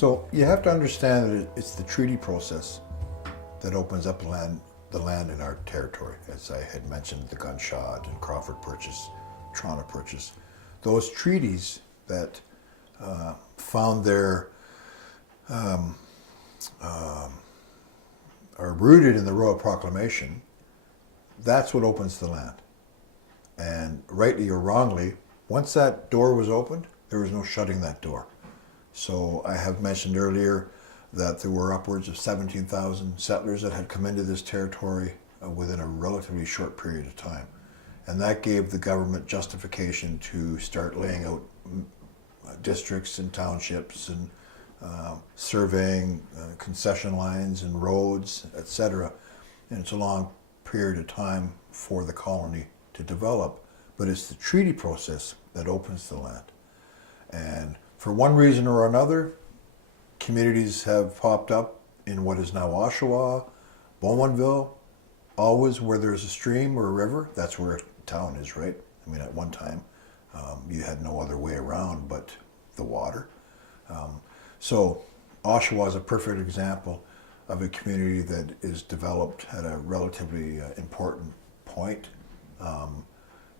So you have to understand that it's the treaty process that opens up the land in our territory. As I had mentioned, the Gunshot and Crawford Purchase, Toronto Purchase. Those treaties that found their are rooted in the Royal Proclamation, that's what opens the land. And rightly or wrongly, once that door was opened, there was no shutting that door. So I have mentioned earlier that there were upwards of 17,000 settlers that had come into this territory within a relatively short period of time. And that gave the government justification to start laying out districts and townships and surveying concession lines and roads, etc. And it's a long period of time for the colony to develop, but it's the treaty process that opens the land. And for one reason or another, communities have popped up in what is now Oshawa, Bowmanville, always where there's a stream or a river, that's where a town is, right? I mean, at one time, you had no other way around but the water. So Oshawa is a perfect example of a community that is developed at a relatively important point.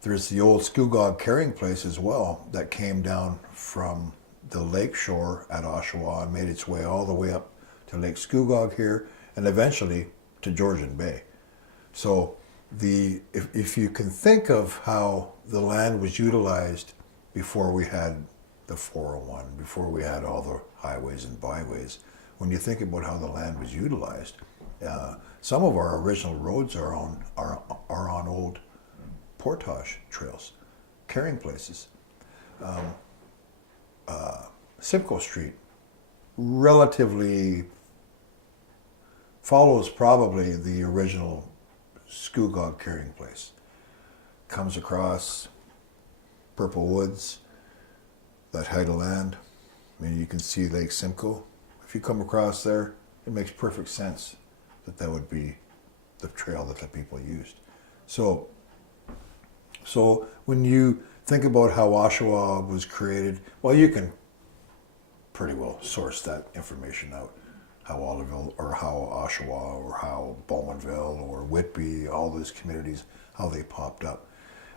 There's the old Scugog carrying place as well that came down from the lake shore at Oshawa and made its way all the way up to Lake Scugog here and eventually to Georgian Bay. So if you can think of how the land was utilized before we had the 401, before we had all the highways and byways, when you think about how the land was utilized, some of our original roads are on old portage trails, carrying places. Simcoe Street relatively follows probably the original Scugog carrying place. Comes across Purple Woods, that height of land. I mean, you can see Lake Simcoe. If you come across there, it makes perfect sense that that would be the trail that the people used. So when you think about how Oshawa was created, well, you can pretty well source that information out. How Oliverville, or how Oshawa, or how Bowmanville, or Whitby, all those communities, how they popped up.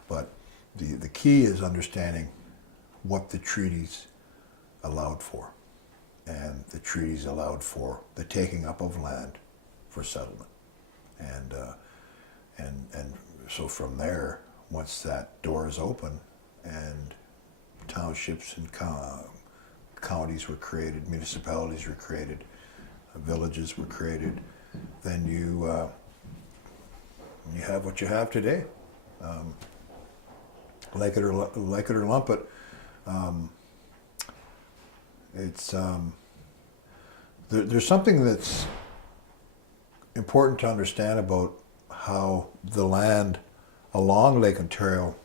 But the key is understanding what the treaties allowed for. And the treaties allowed for the taking up of land for settlement. And so from there, once that door is open and townships and counties were created, municipalities were created, villages were created, then you have what you have today. Like it or lump it, there's something that's important to understand about how the land along Lake Ontario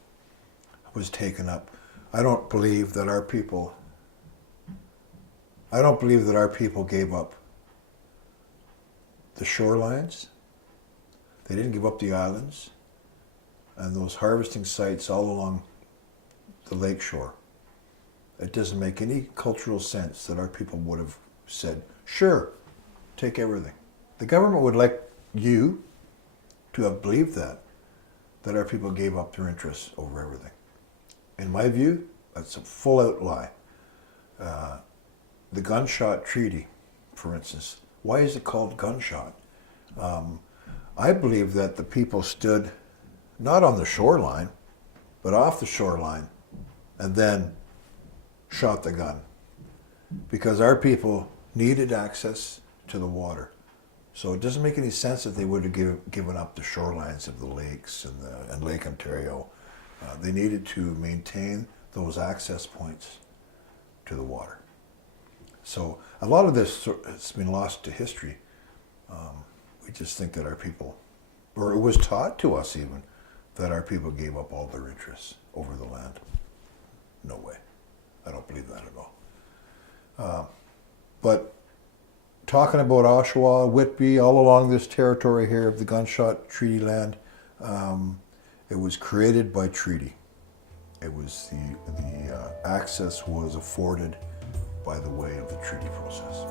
was taken up. I don't believe that our people gave up the shorelines. They didn't give up the islands and those harvesting sites all along the lake shore. It doesn't make any cultural sense that our people would have said, sure, take everything. The government would like you to have believed that our people gave up their interests over everything. In my view, that's a full-out lie. The Gunshot Treaty, for instance, why is it called Gunshot? I believe that the people stood not on the shoreline, but off the shoreline, and then shot the gun. Because our people needed access to the water. So it doesn't make any sense that they would have given up the shorelines of the lakes and Lake Ontario. They needed to maintain those access points to the water. So a lot of this has been lost to history. We just think that our people, or it was taught to us even, that our people gave up all their interests over the land. No way. I don't believe that at all. But talking about Oshawa, Whitby, all along this territory here of the Gunshot Treaty land, it was created by treaty. It was the access was afforded by the way of the treaty process.